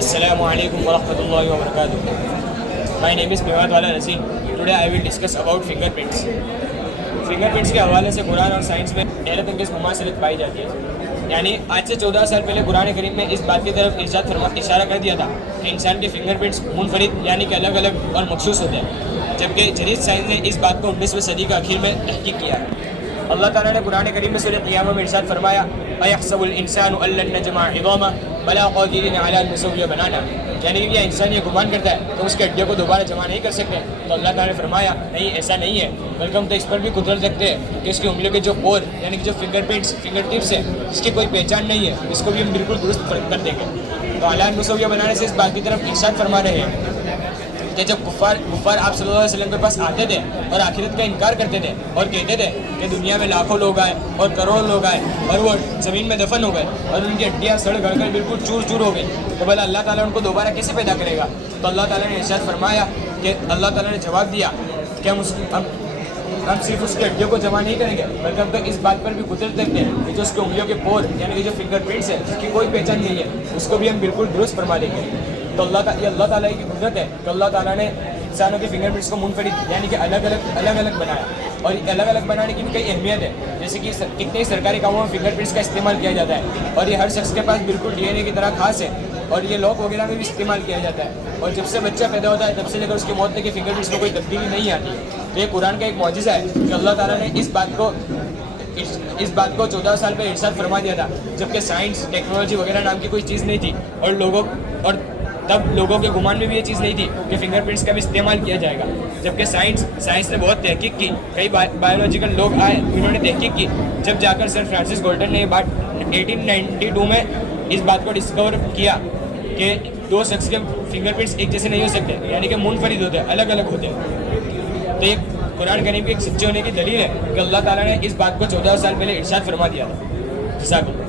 Assalamu alaikum wa rahmatullahi wa barakatuh. My name is Mewat Wala Nazir. Today I will discuss about fingerprints. fingerprints کے حوالے سے قرآن اور science میں حیرت انگیز مماثلت پائی جاتی ہے. یعنی آج سے 14 سال پہلے قرآن کریم میں اس بات کی طرف اشارہ کر دیا تھا کہ انسان کے فنگر پرنٹس منفرد یعنی کہ الگ الگ اور مخصوص ہوتے ہیں، جبکہ جدید سائنس نے اس بات کو 19ویں صدی کے آخر میں تحقیق کیا ہے. اللہ تعالیٰ نے قرآن کریم میں سورۃ قیامہ میں ارشاد فرمایا اَيَحْسَبُ الْإِنسَانُ أَن لَّن نَّجْمَعَ عِظَامَهُ بَلَىٰ قَادِرِينَ عَلَىٰ أَن نُّسَوِّيَ بَنَانَهُ. یعنی کہ یہ انسان یہ گمان کرتا ہے کہ اس کے ہڈیوں کو دوبارہ جمع نہیں کر سکتے، تو اللہ تعالیٰ نے فرمایا نہیں، ایسا نہیں ہے، بلکہ ہم تو اس پر بھی قدرت رکھتے ہیں کہ اس کی انگلیوں کے جو پور یعنی کہ جو فنگر ٹپس ہے اس کی کوئی پہچان نہیں ہے، اس کو بھی ہم بالکل درست کر دیں گے. تو عَلَىٰ أَن نُّسَوِّيَ بنانے سے اس بات کی طرف ارشاد فرما رہے ہیں کہ جب کفار آپ صلی اللہ علیہ وسلم کے پاس آتے تھے اور آخرت کا انکار کرتے تھے اور کہتے تھے کہ دنیا میں لاکھوں لوگ آئے اور کروڑوں لوگ آئے اور وہ زمین میں دفن ہو گئے اور ان کی ہڈیاں سڑ گڑ کر بالکل چور چور ہو گئی، تو بھلا اللہ تعالیٰ ان کو دوبارہ کیسے پیدا کرے گا؟ تو اللہ تعالیٰ نے ارشاد فرمایا کہ اللہ تعالیٰ نے جواب دیا کہ ہم صرف اس کی ہڈیوں کو جمع نہیں کریں گے، بلکہ ہم تو اس بات پر بھی قدرت رکھتے ہیں کہ جو اس کی انگلیوں کے پور یعنی کہ جو فنگر پرنٹس ہے اس کی کوئی پہچان نہیں ہے، اس کو بھی ہم بالکل درست فرما دیں گے. تو یہ اللہ تعالیٰ کی قدرت ہے کہ اللہ تعالیٰ نے انسانوں کے فنگر پرنٹس کو منفرد یعنی کہ الگ الگ بنایا، اور الگ الگ بنانے کی بھی کئی اہمیت ہے، جیسے کہ کتنے سرکاری کاموں میں فنگر پرنٹس کا استعمال کیا جاتا ہے اور یہ ہر شخص کے پاس بالکل ڈی این اے کی طرح خاص ہے، اور یہ لاک وغیرہ میں بھی استعمال کیا جاتا ہے، اور جب سے بچہ پیدا ہوتا ہے تب سے لے کر اس کی موت تک کے فنگر پرنٹس میں کوئی تبدیلی نہیں آتی. تو یہ قرآن کا ایک معجزہ ہے کہ اللہ تعالیٰ نے اس بات کو 14 سال پہ ارشاد فرما دیا تھا، جبکہ سائنس ٹیکنالوجی وغیرہ نام کی کوئی چیز نہیں تھی، اور تب لوگوں کے گمان میں بھی یہ چیز نہیں تھی کہ فنگر پرنٹس کا بھی استعمال کیا جائے گا. جبکہ سائنس نے بہت تحقیق کی، کئی بایولوجیکل لوگ آئے انہوں نے تحقیق کی، جب جا کر سر فرانسس گالٹن نے یہ بات 1892 میں اس بات کو ڈسکور کیا کہ دو شخص کے فنگر پرنٹس ایک جیسے نہیں ہو سکتے، یعنی کہ منفرد ہوتے ہیں، الگ الگ ہوتے ہیں. تو یہ قرآن کریم کے ایک سچے ہونے کی دلیل ہے کہ اللہ تعالیٰ نے اس بات کو 14 سال پہلے ارشاد فرما دیا تھا. جزاک اللہ.